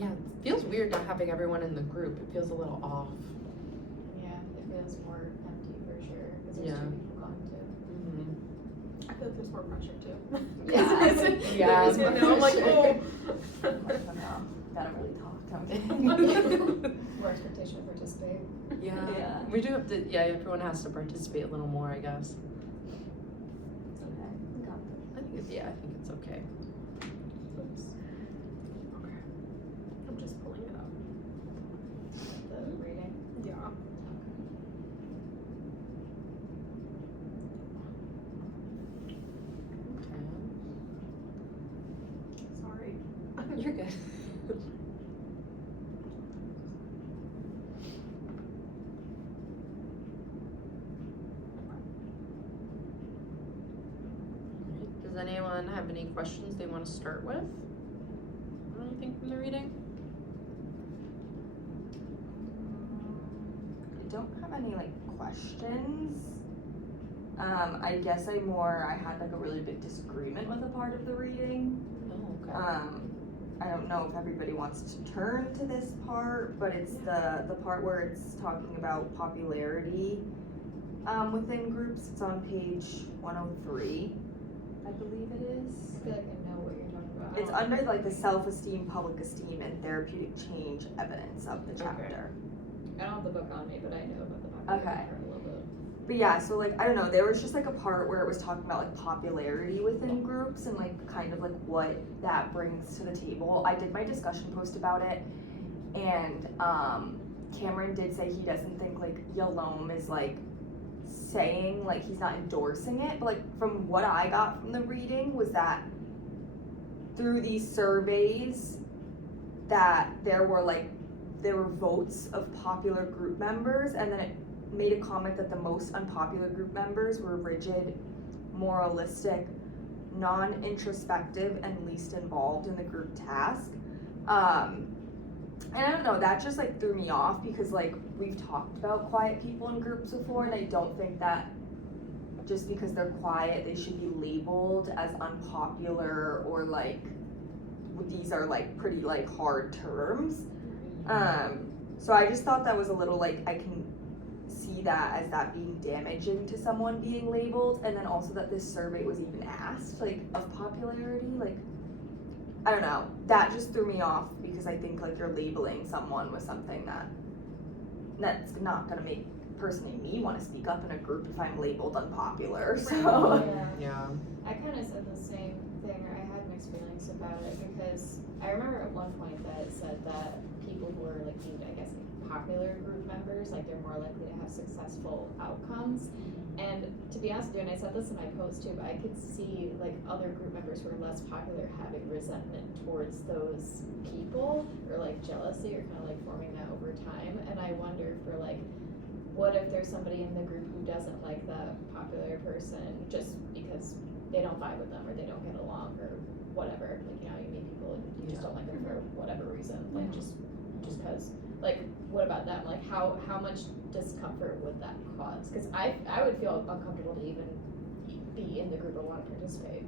Yeah, it feels weird not having everyone in the group. It feels a little off. Yeah, it feels more empty for sure, because there's Yeah. 2 people gone too. I feel like there's more pressure too. Yeah. Yeah, There's, more I'm like, pressure. oh. Gotta really talk, don't More expectation to participate. Yeah. Yeah. We do have to, yeah, everyone has to participate a little more, I guess. It's okay. We got this. I think it's, yeah, I think it's okay. Oops. Okay. I'm just pulling it up. The reading. Yeah. Sorry. Okay. You're good. Alright, does anyone have any questions they want to start with? Or anything from the reading? I don't have any like questions. I guess I had like a really big disagreement with a part of the reading. Oh, okay. I don't know if everybody wants to turn to this part, but it's the part where it's talking about popularity within groups. It's on page 103, I believe it is. I feel like I know what you're talking about. It's under like the self-esteem, public esteem, and therapeutic change evidence of the chapter. I don't have the book on me, but I know about the popularity Okay. part a little bit. But yeah, so like, I don't know, there was just like a part where it was talking about like popularity within groups and like kind of like what that brings to the table. I did my discussion post about it, and Cameron did say he doesn't think like Yalom is like saying like he's not endorsing it, but like from what I got from the reading was that through these surveys that there were votes of popular group members, and then it made a comment that the most unpopular group members were rigid, moralistic, non-introspective, and least involved in the group task. And I don't know, that just like threw me off because like we've talked about quiet people in groups before, and I don't think that just because they're quiet they should be labeled as unpopular or like these are like pretty like hard terms. So I just thought that was a little like, I can see that as that being damaging to someone being labeled, and then also that this survey was even asked like of popularity. Like, I don't know, that just threw me off because I think like you're labeling someone with something that's not gonna make personally me want to speak up in a group if I'm labeled unpopular. So Yeah. I kind of said the same thing, or I had mixed feelings about it, because I remember at one point that it said that people who are like deemed, I guess, popular group members, like they're more likely to have successful outcomes. And to be honest with you, and I said this in my post too, but I could see like other group members who are less popular having resentment towards those people, or like jealousy, or kind of like forming that over time. And I wonder for like, what if there's somebody in the group who doesn't like that popular person just because they don't vibe with them or they don't get along or whatever? Like, you know, you meet people and you just don't like them for whatever reason, like just because. Like, what about them? Like, how much discomfort would that cause? Because I would feel uncomfortable to even be in the group or want to participate.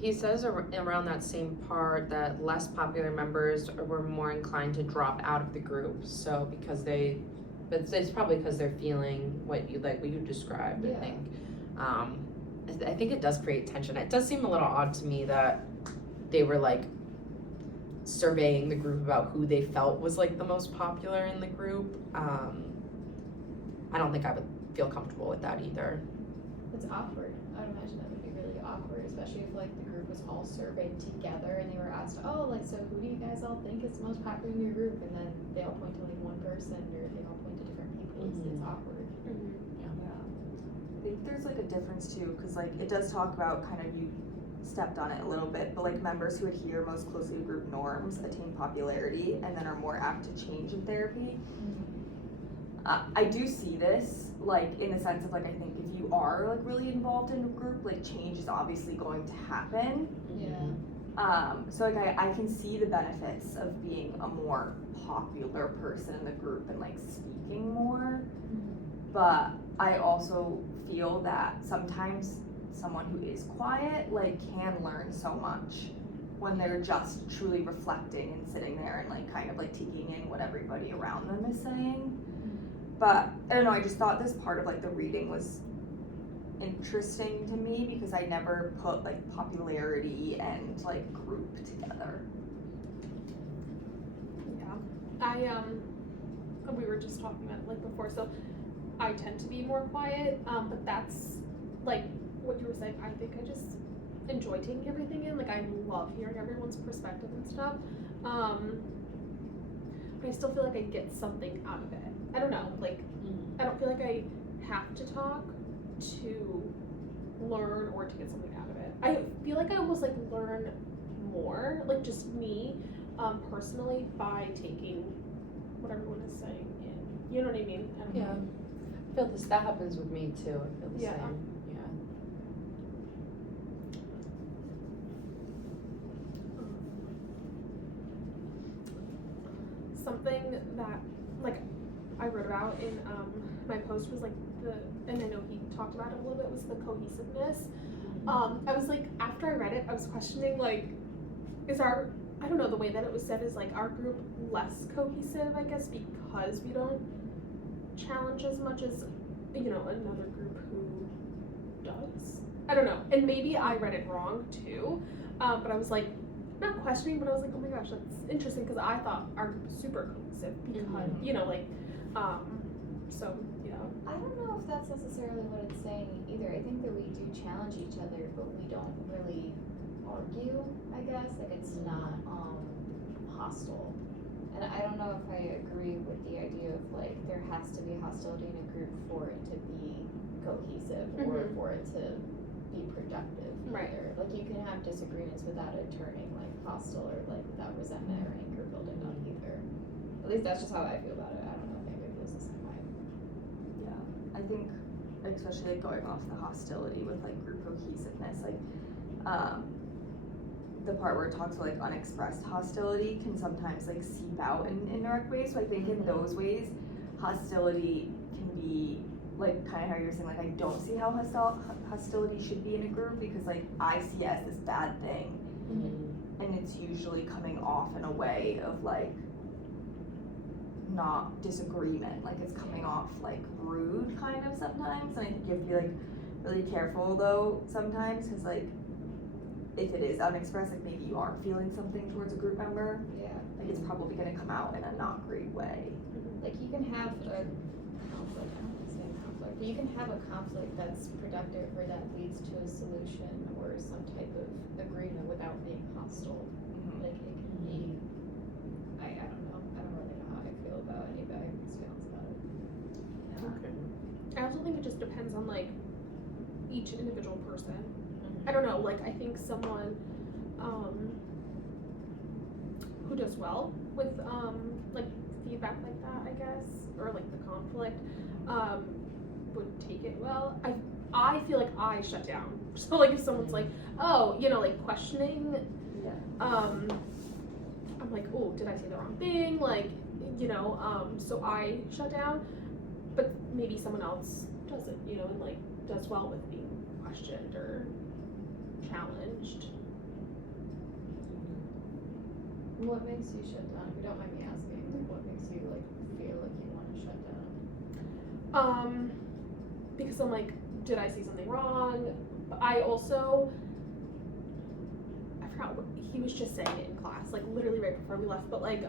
He says around that same part that less popular members were more inclined to drop out of the group. So because it's probably because they're feeling what you described. Yeah. I think it does create tension. It does seem a little odd to me that they were like surveying the group about who they felt was like the most popular in the group. I don't think I would feel comfortable with that either. It's awkward. I would imagine that would be really awkward, especially if like the group was all surveyed together and they were asked, oh, like, so who do you guys all think is the most popular in your group? And then they all point to like one person, or they all point to different people. It's awkward. I think there's like a difference too, because like it does talk about kind of, you stepped on it a little bit, but like members who adhere most closely to group norms attain popularity and then are more apt to change in therapy. I do see this like in the sense of like, I think if you are like really involved in a group, like change is obviously going to happen. Yeah. So like I can see the benefits of being a more popular person in the group and like speaking more, but I also feel that sometimes someone who is quiet like can learn so much when they're just truly reflecting and sitting there and like kind of like taking in what everybody around them is saying. But I don't know, I just thought this part of like the reading was interesting to me because I never put like popularity and like group together. Yeah. We were just talking about it like before, so I tend to be more quiet, but that's like what you were saying. I think I just enjoy taking everything in. Like I love hearing everyone's perspective and stuff. But I still feel like I get something out of it. I don't know, like I don't feel like I have to talk to learn or to get something out of it. I feel like I almost like learn more, like just me, personally, by taking what everyone is saying in. You know what I mean? I don't Yeah. know. I feel this, that happens with me too, I feel the Yeah. same, yeah. Something that like I wrote about in my post was like and I know he talked about it a little bit, was the cohesiveness. I was like, after I read it, I was questioning like, I don't know, the way that it was said is like our group less cohesive, I guess, because we don't challenge as much as, you know, another group who does. I don't know, and maybe I read it wrong too, but I was like, not questioning, but I was like, oh my gosh, that's interesting, because I thought our group was super cohesive because, you know, like, so, yeah. I don't know if that's necessarily what it's saying either. I think that we do challenge each other, but we don't really argue, I guess. Like it's not hostile. And I don't know if I agree with the idea of like there has to be hostility in a group for it to be cohesive or for it to be productive. Right. Either. Like you can have disagreements without it turning like hostile or like without resentment or anger building up either. At least that's just how I feel about it. I don't know if anybody feels the same way. I think, especially like going off the hostility with like group cohesiveness, like the part where it talks about like unexpressed hostility can sometimes like seep out in indirect ways. So I think in those ways, hostility can be like kind of how you're saying, like I don't see how hostility should be in a group because like I see it as this bad thing, and it's usually coming off in a way of like not disagreement, like it's coming off like rude kind of sometimes, and I think you have to be like really careful though sometimes, because like if it is unexpressed, like maybe you are feeling something towards a group member, Yeah. like it's probably going to come out in a not great way. Like you can have a conflict, I don't want to say conflict, but you can have a conflict that's productive or that leads to a solution or some type of agreement without being hostile. Like it can be, I don't know, I don't really know how I feel about anybody's feelings about it. Okay. I also think it just depends on like each individual person. I don't know, like I think someone who does well with like feedback like that, I guess, or like the conflict, would take it well. I feel like I shut down. So like if someone's like, oh, you know, like questioning, Yeah. I'm like, oh, did I say the wrong thing? Like, you know, so I shut down, but maybe someone else doesn't, you know, and like does well with being questioned or challenged. What makes you shut down? If you don't mind me asking, like what makes you like feel like you want to shut down? Because I'm like, did I say something wrong? But I also, I forgot what he was just saying it in class, like literally right before we left, but like,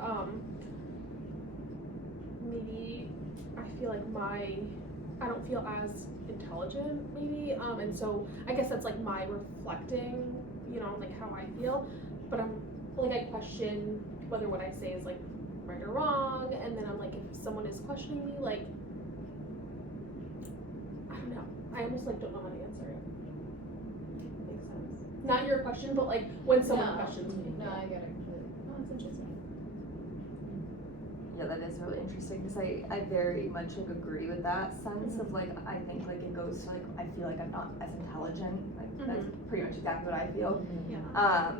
maybe I feel like I don't feel as intelligent maybe, and so I guess that's like my reflecting, you know, like how I feel, but I'm like, I question whether what I say is like right or wrong, and then I'm like, if someone is questioning me, like, I don't know, I almost like don't know how to answer it. Makes sense. Not your question, but like when someone questions me. No, I get it. No, it's interesting. Yeah, that is really interesting because I very much like agree with that sense of like, I think like it goes to like, I feel like I'm not as intelligent, like that's pretty much exactly what I feel. Yeah.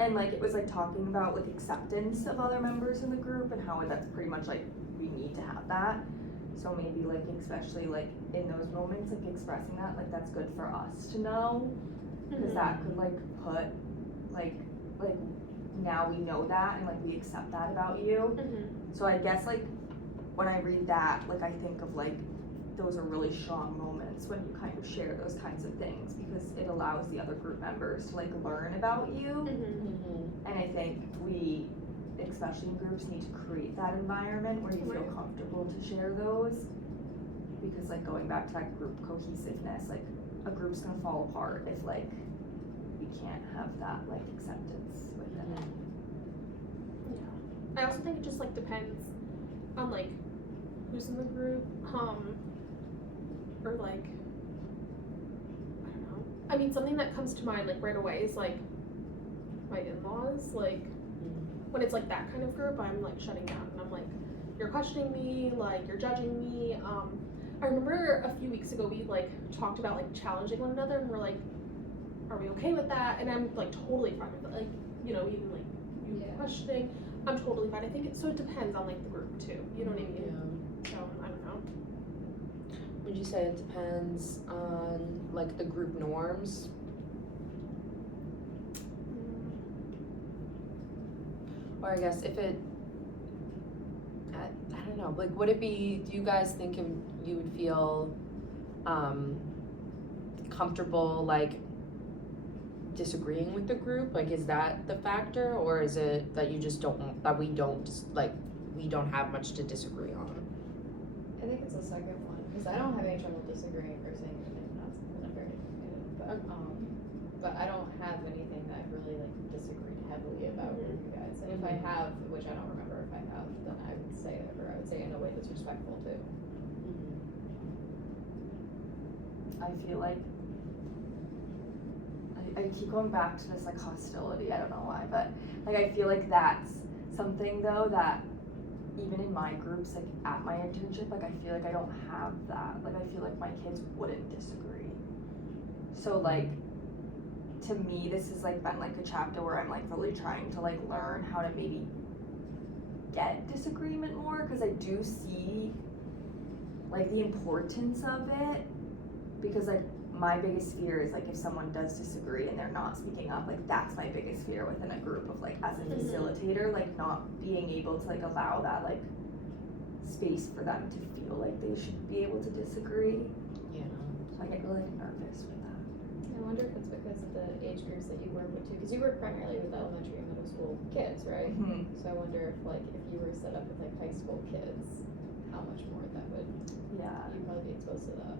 And like it was like talking about like acceptance of other members in the group and how that's pretty much like we need to have that. So maybe like especially like in those moments, like expressing that, like that's good for us to know, because that could like put like now we know that and like we accept that about you. Mm-hmm. So I guess like when I read that, like I think of like those are really strong moments when you kind of share those kinds of things because it allows the other group members to like learn about you. Mm-hmm. And I think we, especially in groups, need to create that environment where you feel Right. comfortable to share those. Because like going back to that group cohesiveness, like a group's gonna fall apart if like we can't have that like acceptance within it. Yeah. I also think it just like depends on like who's in the group, or like I don't know. I mean, something that comes to mind like right away is like my in-laws. Like when it's like that kind of group, I'm like shutting down and I'm like, you're questioning me, like you're judging me. I remember a few weeks ago we like talked about like challenging one another and we're like, are we okay with that? And I'm like totally fine with it. Like, you know, even like you Yeah. questioning, I'm totally fine. I think it depends on like the group too. You know what I mean? Yeah. So I don't know. Would you say it depends on like the group norms? Or I guess if it, I don't know, like would it be, do you guys think you would feel comfortable like disagreeing with the group? Like is that the factor or is it that you just don't, that we don't have much to disagree on? I think it's the second one, because I don't have any trouble disagreeing or saying anything, not something I'm very opinionated, but I don't have anything that I've really like disagreed heavily about with you guys. And if I have, which I don't remember if I have, then I would say it, or I would say in a way that's respectful too. I feel like I keep going back to this like hostility, I don't know why, but like I feel like that's something though that even in my groups, like at my internship, like I feel like I don't have that. Like I feel like my kids wouldn't disagree. So like to me this has like been like a chapter where I'm like really trying to like learn how to maybe get disagreement more, because I do see like the importance of it, because like my biggest fear is like if someone does disagree and they're not speaking up, like that's my biggest fear within a group of like as a facilitator, like not being able to like allow that like space for them to feel like they should be able to disagree. Yeah. So I get really nervous with that. I wonder if it's because of the age groups that you work with too, because you work primarily with elementary and middle school kids, right? Mm-hmm. So I wonder if like if you were set up with like high school kids, how much more that would Yeah. you'd probably be exposed to that.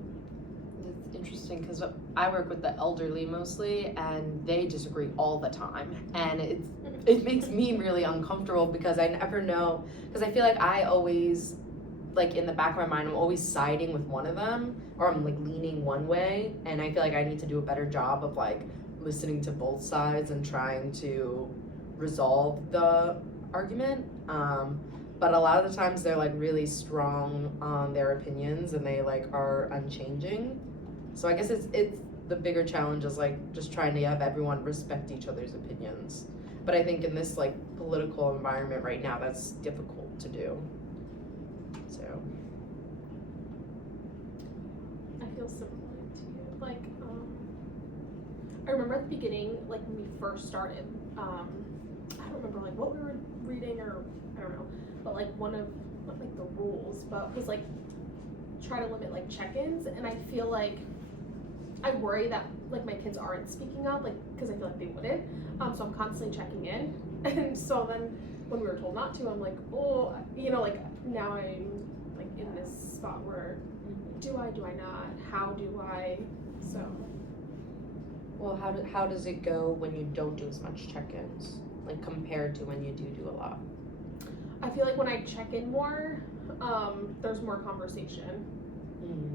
It's interesting because I work with the elderly mostly, and they disagree all the time, and it makes me really uncomfortable because I never know, because I feel like I always, like in the back of my mind, I'm always siding with one of them, or I'm like leaning one way, and I feel like I need to do a better job of like listening to both sides and trying to resolve the argument. But a lot of the times they're like really strong on their opinions and they like are unchanging. So I guess it's the bigger challenge is like just trying to have everyone respect each other's opinions. But I think in this like political environment right now, that's difficult to do. So. I feel similar to you. Like, I remember at the beginning, like when we first started, I don't remember like what we were reading or I don't know, but like one of not like the rules, but was like try to limit like check-ins, and I feel like I worry that like my kids aren't speaking up, like because I feel like they wouldn't. So I'm constantly checking in, and so then when we were told not to, I'm like, oh, you know, like now I'm like in this spot where do I not? How do I? So Well, how does it go when you don't do as much check-ins, like compared to when you do a lot? I feel like when I check in more, there's more conversation.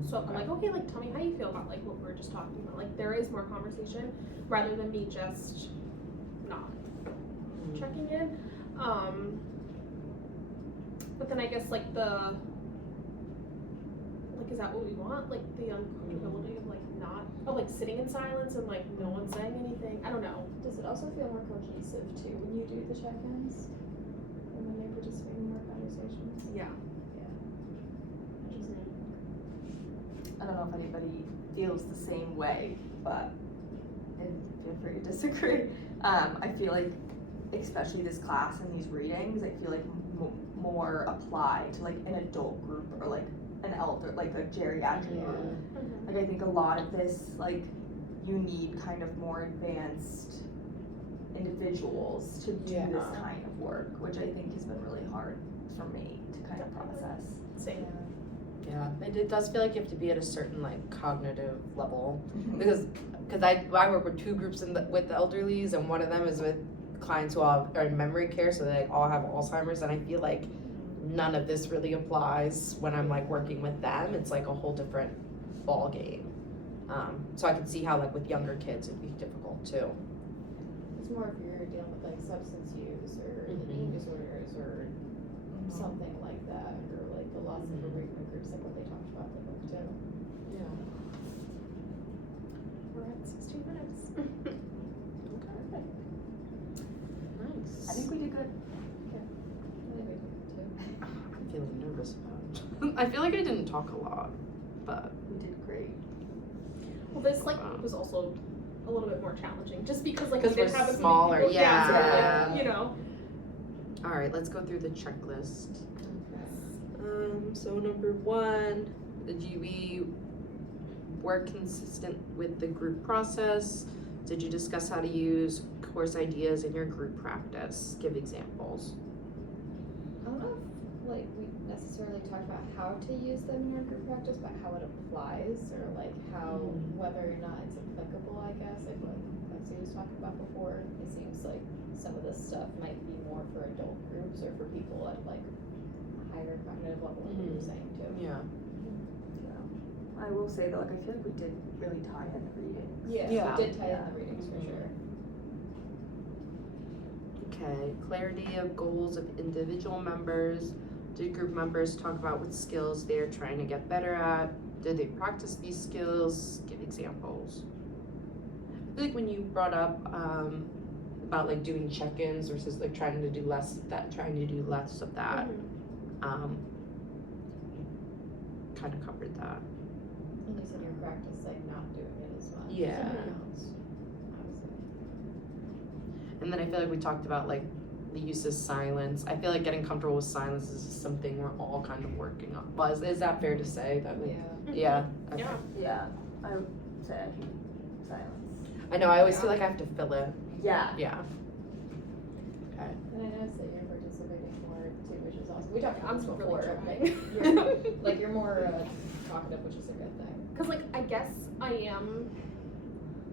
So I'm like, okay, like tell me how you feel about like what we were just talking about. Like there is more conversation rather than me just not checking in. But then I guess like is that what we want? Like the uncomfortability of like not like sitting in silence and like no one saying anything. I don't know. Does it also feel more cohesive too when you do the check-ins? And when they participate in more conversations? Yeah. Interesting. I don't know if anybody feels the same way, but and feel free to disagree. I feel like, especially this class and these readings, I feel like more apply to like an adult group or like an elder, like a geriatric group. Like I think a lot of this, like, you need kind of more advanced individuals to do Yeah. this kind of work, which I think has been really hard for me to kind of process. Same. Yeah, it does feel like you have to be at a certain like cognitive level because I work with two groups with the elderlies, and one of them is with clients who are in memory care, so they like all have Alzheimer's, and I feel like none of this really applies when I'm like working with them. It's like a whole different ball game. So I can see how like with younger kids it'd be difficult too. It's more if you're dealing with like substance use or Mhm. eating disorders or something like that, or like the loss of bereavement groups, like what they talked about in the book too. Yeah. We're at 16 minutes. Okay. Nice. I think we did good. I think we did too. I'm feeling nervous about it. I feel like I didn't talk a lot, but We did great. Well, this like was also a little bit more challenging, just because like we 'Cause didn't we're have as smaller, many people. yeah. So we're, like, you know. all right, let's go through the checklist. So number 1, did we work consistent with the group process? Did you discuss how to use course ideas in your group practice? Give examples. I don't know if like we necessarily talked about how to use them in our group practice, but how it applies, or like how whether or not it's applicable. I guess like what Lexi was talking about before. It seems like some of this stuff might be more for adult groups or for people at like a higher cognitive level, like you were saying too. Yeah. I will say though, like I feel like we did really tie in the readings. Yeah, Yeah. we did tie in the readings for sure. Okay, clarity of goals of individual members. Did group members talk about what skills they're trying to get better at? Did they practice these skills? Give examples. I feel like when you brought up about like doing check-ins versus like trying to do less of that, kind of covered that. And you said your practice like not doing it as much. Yeah. Obviously. And then I feel like we talked about like the use of silence. I feel like getting comfortable with silence is something we're all kind of working on. But is that fair to say that we? Yeah. Yeah. Okay. Yeah. Yeah, I would say I hate silence. I know. I always feel like I have to fill it. Yeah. Yeah. Okay. And I noticed that you're participating more too, which is awesome. We talked about I'm this really before. trying. Like you're more talkative, which is a good thing. Cause like I guess I am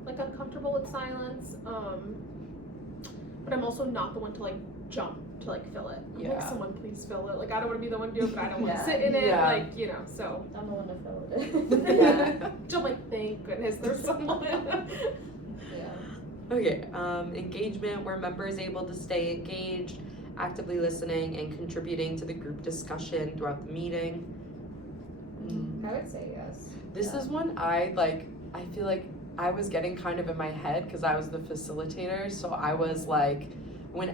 like uncomfortable with silence, but I'm also not the one to like jump to like fill it. I'm like, Yeah. someone please fill it. Like I don't want to be the one to do it, but I don't want to Yeah. sit in it. Yeah. Like you know, so I'm the one to fill it in. Yeah. to like thank goodness there's someone. Yeah. Okay. Engagement, where members able to stay engaged, actively listening, and contributing to the group discussion throughout the meeting. I would say yes. This Yeah. is one I like. I feel like I was getting kind of in my head because I was the facilitator. So I was like, when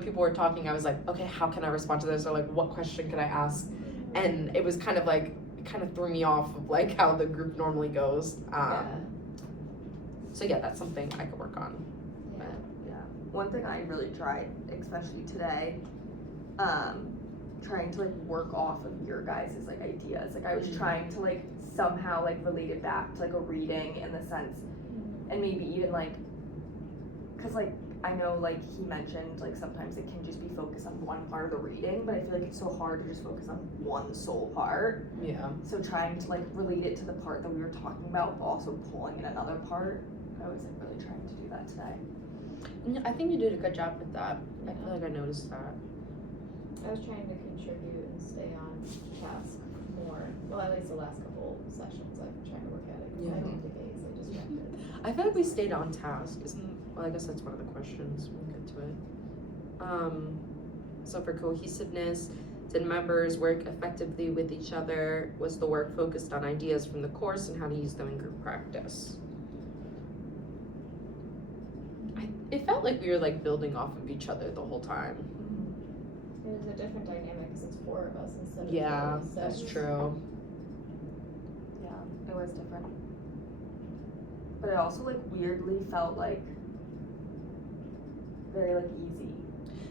people were talking, I was like, okay, how can I respond to this? Or like, what question can I ask? And it was kind of like, it kind of threw me off of like how the group normally goes. So yeah, that's something I could work on. Yeah. Yeah. One thing I really tried, especially today, trying to like work off of your guys' like ideas. Like I was trying to like somehow like relate it back to like a reading in the sense, and maybe even like, cause like I know like he mentioned like sometimes it can just be focused on one part of the reading, but I feel like it's so hard to just focus on one sole part. Yeah. So trying to like relate it to the part that we were talking about, but also pulling in another part. I was like really trying to do that today. I think you did a good job with that. I feel like I noticed that. I was trying to contribute and stay on task more. Well, at least the last couple sessions, I've been trying to work at it. 'Cause I think debates, I distracted. I feel like we stayed on task. Well, I guess that's one of the questions. We'll get to it. So for cohesiveness, did members work effectively with each other? Was the work focused on ideas from the course and how to use them in group practice? It felt like we were like building off of each other the whole time. It was a different dynamic because it's 4 of us instead of Yeah, 4, so. that's true. Yeah, it was different. But it also like weirdly felt like very like easy.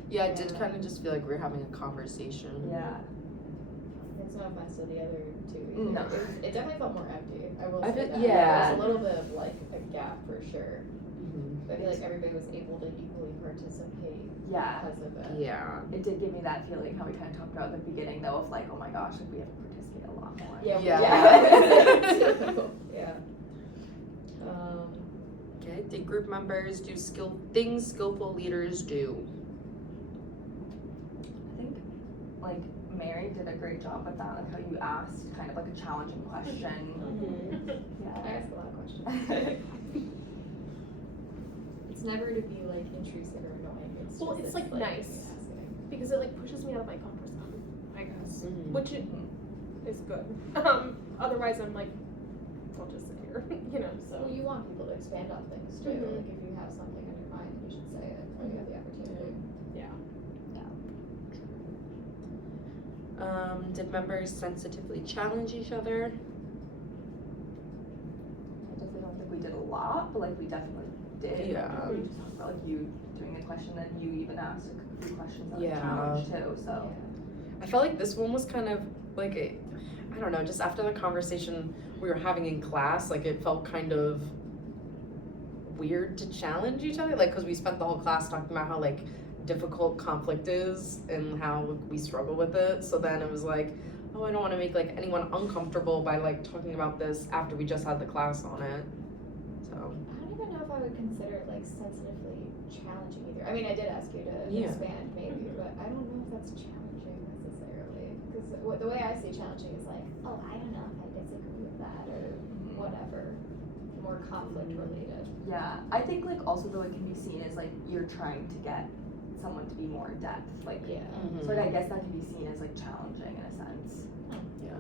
Yeah, I did kind of just feel like we were having a conversation. Yeah. It's no offense to the other two. No. It definitely felt more empty. I will I say bet- that. yeah. There was a little bit of like a gap for sure. Mhm. I feel like everybody was able to equally participate Yeah. because of it. Yeah. It did give me that feeling how we kind of talked about at the beginning though of like, oh my gosh, like we have to participate a lot more. Yeah. Yeah. Yeah. Okay, did group members do things skillful leaders do? I think like Mary did a great job with that, like how you asked kind of like a challenging question. I Yeah. ask a lot of questions. It's never to be like intrusive or annoying. It's Well, just it's, like, nice. asking. Because it like pushes me out of my comfort zone, I guess. Mhm. Which is good. Otherwise I'm like, I'll just sit here, you know, so. Well, you want people to expand on things too. Mhm. Like if you have something on your mind, you should say it when you have the opportunity. Did members sensitively challenge each other? I definitely don't think we did a lot, but like we definitely did. Yeah. We just talked about like you doing a question, then you even asked a few questions on Yeah. the challenge too. So I felt like this one was kind of like I don't know, just after the conversation we were having in class, like it felt kind of weird to challenge each other, like because we spent the whole class talking about how like difficult conflict is and how we struggle with it. So then it was like, oh, I don't want to make like anyone uncomfortable by like talking about this after we just had the class on it. So I don't even know if I would consider it like sensitively challenging either. I mean, I did ask you to Yeah. expand maybe, but I don't know if that's challenging necessarily. Because the way I see challenging is like, oh, I don't know if I disagree with that or whatever. More conflict related. yeah, I think like also though it can be seen as like you're trying to get someone to be more in depth. Like Yeah. so like I guess that can be seen as like challenging in a sense. yeah.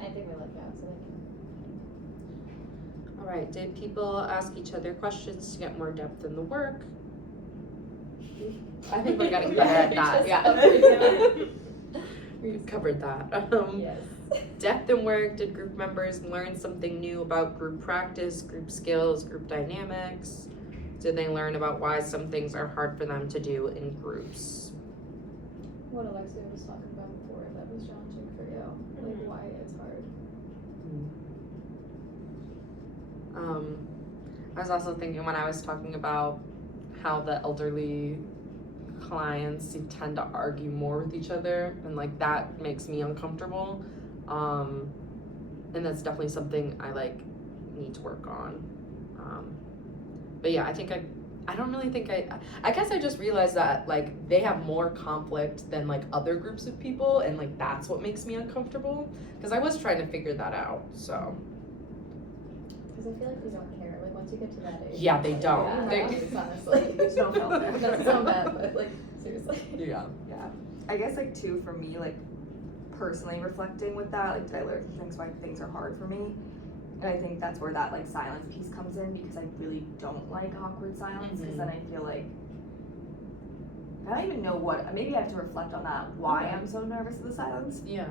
I think we like that, so they can. All right, did people ask each other questions to get more depth in the work? I think we're getting better at that. Yeah. We've covered that. Yes. Depth in work, did group members learn something new about group practice, group skills, group dynamics? Did they learn about why some things are hard for them to do in groups? What Alexia was talking about before, that was challenging for you. Like why it's hard. I was also thinking when I was talking about how the elderly clients tend to argue more with each other, and like that makes me uncomfortable. And that's definitely something I like need to work on. But yeah, I think I don't really think I guess I just realized that like they have more conflict than like other groups of people, and like that's what makes me uncomfortable, because I was trying to figure that out. So Because I feel like they don't care. Like once you get to that age. yeah, they it's don't. like, They- it's honestly. There's no filter. It doesn't sound bad, but like seriously. yeah. I guess like too for me like personally reflecting with that, like did I learn some things why things are hard for me? And I think that's where that like silence piece comes in, because I really don't like awkward silence, because then I feel like I don't even know what, maybe I have to reflect on that, why Okay. I'm so nervous of the silence. Yeah.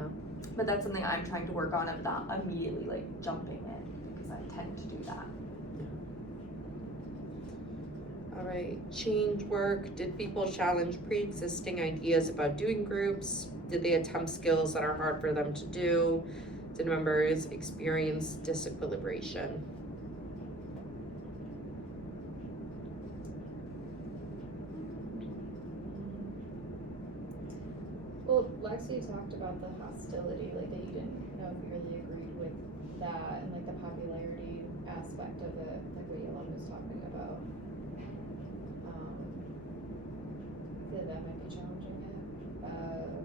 But that's something I'm trying to work on of not immediately like jumping in, because I tend to do that. All right, change work. Did people challenge pre-existing ideas about doing groups? Did they attempt skills that are hard for them to do? Did members experience disequilibration? Well, Lexi talked about the hostility, like that you didn't know if you really agreed with that and like the popularity aspect of it, like what Yolanda was talking about. That might be challenging it. I'm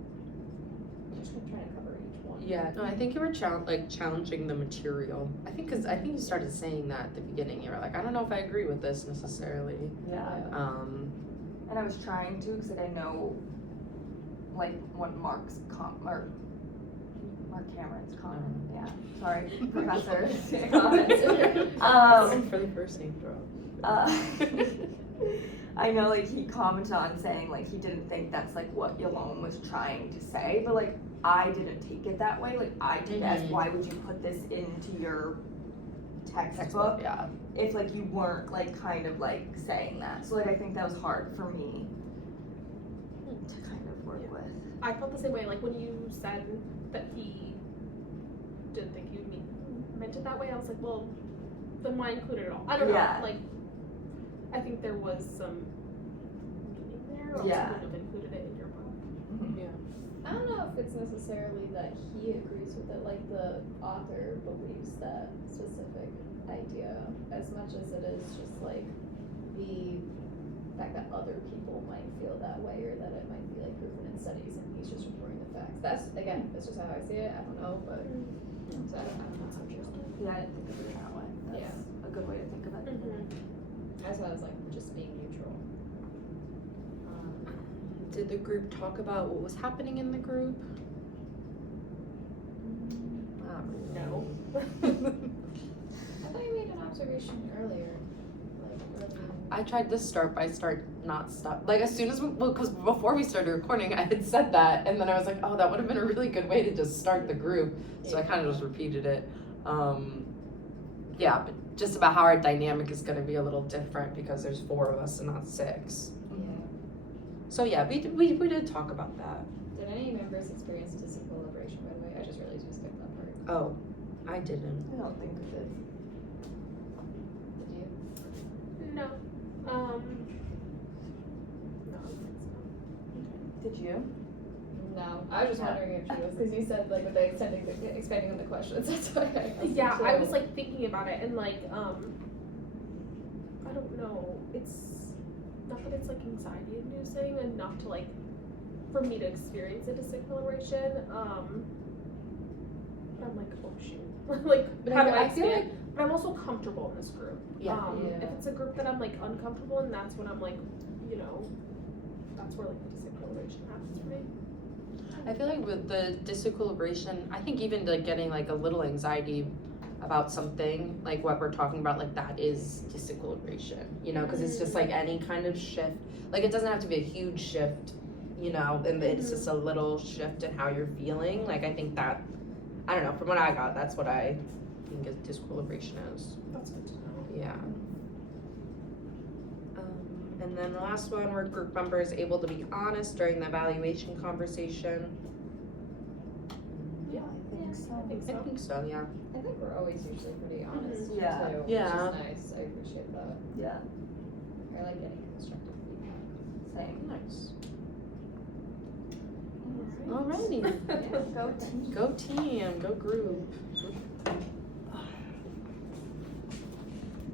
just trying to cover each one. Yeah, no, I think you were challenging the material. I think you started saying that at the beginning. You were like, I don't know if I agree with this necessarily. Yeah. And I was trying to, because like I know like what Mark Cameron's comment, yeah, sorry, professor, comments. For the first name drop. I know like he commented on saying like he didn't think that's like what Yolone was trying to say, but like I didn't take it that way. Like I took it as, why would you put this into your textbook yeah. if like you weren't like kind of like saying that. So like I think that was hard for me to kind of work with. I felt the same way. Like when you said that he didn't think you meant it that way, I was like, well, then why include it at all? I don't know. Yeah. Like, I think there was some meaning there, or else Yeah. you wouldn't have included it in your book. I don't know if it's necessarily that he agrees with it, like the author believes that specific idea, as much as it is just like the fact that other people might feel that way, or that it might be like proven in studies and he's just reporting the facts. That's, again, that's just how I see it, I don't know, but, so I don't know. That's interesting. Yeah, I didn't think of it that way. That's a good way to think of it. That's why I was like, just being neutral. Did the group talk about what was happening in the group? No. I thought you made an observation earlier, like earlier. I tried to start, not stop. Like as soon as, because before we started recording, I had said that, and then I was like, oh, that would have been a really good way to just start the group. So I kind of just repeated it. Yeah, but just about how our dynamic is going to be a little different because there's 4 of us and not 6. Yeah. So yeah, we did talk about that. Did any members experience disequilibration, by the way? I just realized we skipped that part. Oh, I didn't. I don't think it is. Did you? No. No, I don't think so. Did you? No, I was just Yeah. wondering if she was, because you said like with the expanding on the questions, that's why I asked. Yeah, I So- was like thinking about it and like I don't know. It's not that it's like anxiety inducing enough to like for me to experience a disequilibration. But I'm like, oh shoot. Like But how do I I feel feel like- but I'm also comfortable in this group. Yeah. Yeah. If it's a group that I'm like uncomfortable in, that's when I'm like, you know, that's where like the disequilibration happens for me. I feel like with the disequilibration, I think even like getting like a little anxiety about something, like what we're talking about, like that is disequilibration, you know, because it's just like any kind of shift. Like it doesn't have to be a huge shift, you know, and it's just a little shift in how you're feeling. Like I think that, I don't know, from what I got, that's what I think disequilibration is. That's good to know. Yeah. And then the last one, were group members able to be honest during the evaluation conversation? Yeah, I think so. I think I so. think so, yeah. I think we're always usually pretty honest too, Yeah. which Yeah. is nice. I appreciate that. Yeah, I like getting constructive feedback. same. Nice. Alrighty. Yeah. Go team. Go team, go group.